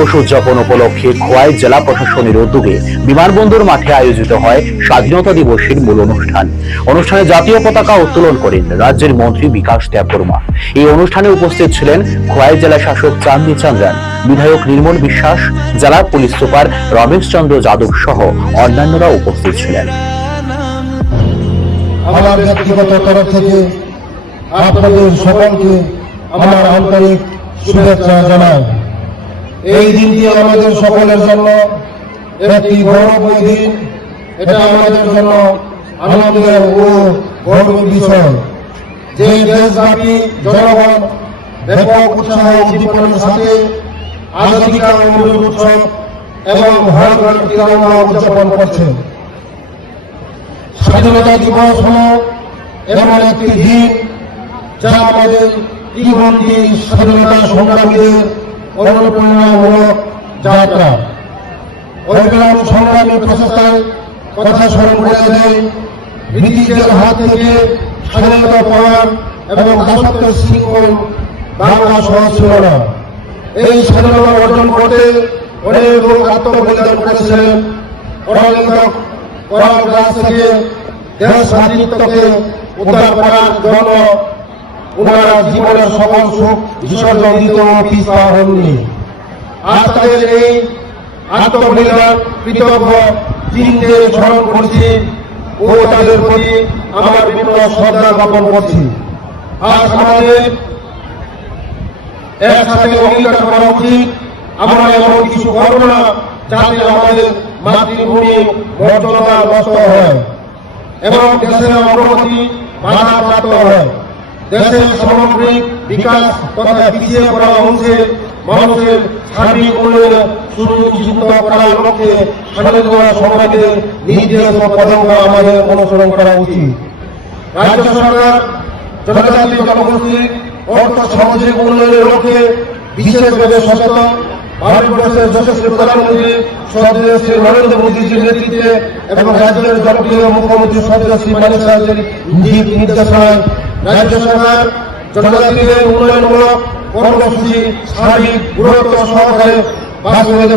দিবস উদযাপন উপলক্ষে খোয়াই জেলা প্রশাসনের উদ্যোগে বিমানবন্দর মাঠে আয়োজিত হয় স্বাধীনতা দিবসের মূল অনুষ্ঠান। অনুষ্ঠানে জাতীয় পতাকা উত্তোলন করেন রাজ্যের মন্ত্রী বিকাশ দেববর্মা। এই অনুষ্ঠানে উপস্থিত ছিলেন খোয়াই জেলা শাসক চাঁদনি চান্দ্রান, বিধায়ক নির্মল বিশ্বাস, জেলা পুলিশ সুপার রমেশ চন্দ্র যাদব সহ অন্যান্যরা উপস্থিত ছিলেন। আমার আন্তরিক শুভেচ্ছা জানাই। এই দিনটি আমাদের সকলের জন্য একটি গৌরবময় দিন। এটা আমাদের জন্য আনন্দের ও গৌরবের বিষয়। যে দেশব্যাপী জনগণ ব্যাপক উৎসাহ উদ্দীপনার সাথে আজাদী কা উৎসব এবং হর ঘর তিরঙ্গা উদযাপন করছে। স্বাধীনতা দিবস হল এমন একটি দিন যা আমাদের জীবনটি স্বাধীনতা সংগ্রামীদের অনুপ্রেরণামূলক যাত্রা। সংগ্রাম সংগ্রামী প্রচেষ্টার কথা স্মরণ করে দেয় ব্রিটিশদের হাত থেকে স্বাধীনতা পাওয়ার এবং দাসত্বের শৃঙ্খল বাংলা সহজ ছিল না এই স্বাধীনতা অর্জন করতে অনেক লোক আত্মবলিদান করেছিলেন। অনেক করার কাছ থেকে দেশ মাতৃত্বকে উদ্ধার করার জন্য ওনারা জীবনের সকল সুখ বিসর্জন দিতে পিছা হননি। আজ তাদের এই আত্মবলিদান কৃতজ্ঞ দিনদের স্মরণ করছি ও তাদের প্রতি আমার বিভিন্ন শ্রদ্ধা জ্ঞাপন করছি। আজ আমাদের একসাথে অঙ্গীকার করা উচিত। আমরা এমন কিছু করব না যাতে আমাদের মাতৃভূমি মর্যাদা নষ্ট হয় এবং দেশের অগ্রগতি বাধাপ্রাপ্ত হয়। দেশের সামগ্রিক বিকাশ তথা পিছিয়ে পড়া অংশের মানুষের সার্বিক উন্নয়নে সুনিশ্চিত করার লক্ষ্যে স্বাধীনতা সংগ্রামীদের নির্দেশ ও পদঙ্গ আমাদের অনুসরণ করা উচিত। রাজ্য সরকার জনজাতি জনগোষ্ঠীর অর্থ সামাজিক উন্নয়নের লক্ষ্যে বিশেষভাবে সচেতন। ভারতবর্ষের যশস্বী প্রধানমন্ত্রী শ্রদ্ধেয় শ্রী নরেন্দ্র মোদীজির নেতৃত্বে এবং রাজ্যের জনপ্রিয় মুখ্যমন্ত্রী শ্রদ্ধেয় শ্রী মানিক নির্দেশনায় রাজ্য সরকার জনজাতিদের উন্নয়নমূলক কর্মসূচি সার্বিক গুরুত্ব সহকারে বাস্তবায়িত